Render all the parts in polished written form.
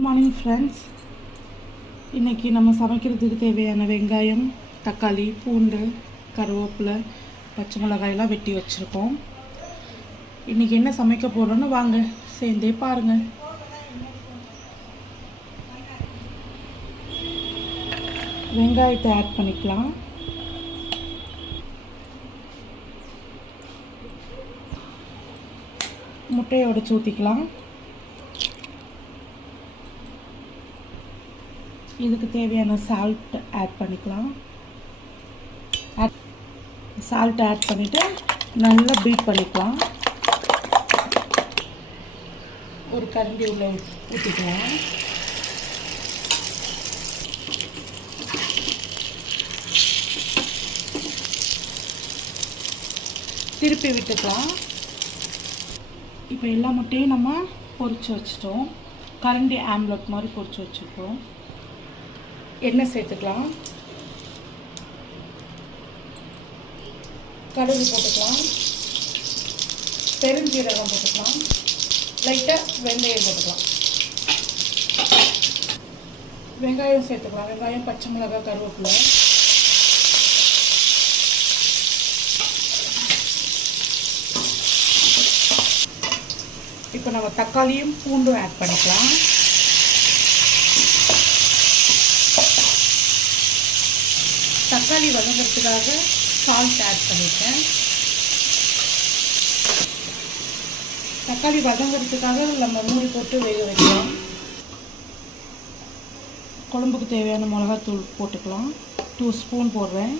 Good morning friends. இன்றைக்கி நம்ம சமைக்கிறதுக்கு தேவையான வெங்காயம், தக்காளி, பூண்டு, கருவேப்பிலை, பச்சை மிளகாயெல்லாம் வெட்டி வச்சுருக்கோம். இன்றைக்கி என்ன சமைக்க போகிறோன்னு வாங்க சேர்ந்தே பாருங்கள். வெங்காயத்தை ஆட் பண்ணிக்கலாம். முட்டையை உடைச்சு ஊற்றிக்கலாம். இதுக்கு தேவையான சால்ட் ஆட் பண்ணிக்கலாம். சால்ட் ஆட் பண்ணிவிட்டு நல்லா பீட் பண்ணிக்கலாம். ஒரு கரண்டி உள்ள ஊற்றிக்கலாம். திருப்பி விட்டுக்கலாம். இப்போ எல்லா முட்டையும் நம்ம பொரிச்சு வச்சிட்டோம். கரண்டி ஆம்லெட் மாதிரி பொரிச்சு வச்சுருக்கோம். எண்ணெய் சேர்த்துக்கலாம். கடுகு போட்டுக்கலாம். பெருஞ்சீரகம் போட்டுக்கலாம். லைட்டாக வெந்தயம் போட்டுக்கலாம். வெங்காயம் சேர்த்துக்கலாம். வெங்காயம், பச்சை மிளகாய், கருவேப்பிலை. இப்போ நம்ம தக்காளியும் பூண்டும் ஆட் பண்ணிக்கலாம். தக்காளி வதங்கிறதுக்காக சால்ட் ஆட் பண்ணிட்டேன். தக்காளி வதங்கிறதுக்காக நம்ம மூடி போட்டு வேக வைக்கலாம். குழம்புக்கு தேவையான மிளகாத்தூள் போட்டுக்கலாம். 2 ஸ்பூன் போடுறேன்.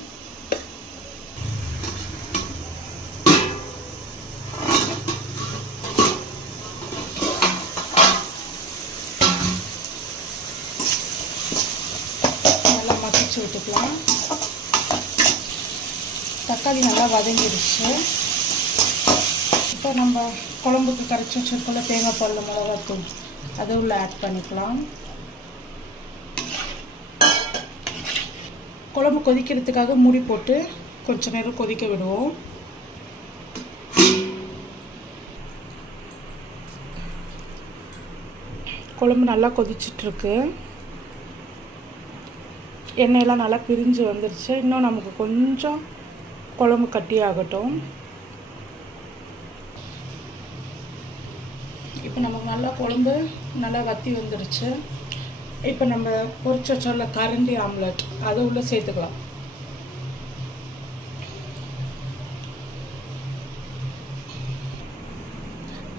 நல்லா மசிச்சு விட்டுக்கலாம். தக்காளி நல்லா வதங்கிடுச்சு. இப்போ நம்ம குழம்புக்கு கரைச்சி வச்சுருக்கோம்ல தேங்காய் பால், மிளகாத்தூள் அதை உள்ள ஆட் பண்ணிக்கலாம். குழம்பு கொதிக்கிறதுக்காக மூடி போட்டு கொஞ்ச நேரம் கொதிக்க விடுவோம். குழம்பு நல்லா கொதிச்சிட்ருக்கு. எண்ணெயெல்லாம் நல்லா பிரிஞ்சு வந்துருச்சு. இன்னும் நமக்கு கொஞ்சம் குழம்பு கட்டியாகட்டும். இப்போ நமக்கு நல்லா குழம்பு நல்லா வற்றி வந்துருச்சு. இப்போ நம்ம பொரிச்சு வச்சோம்ல கரண்டி ஆம்லெட் அதை உள்ள சேர்த்துக்கலாம்.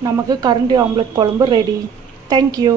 நமக்கு கரண்டி ஆம்லெட் குழம்பு ரெடி. தேங்க்யூ.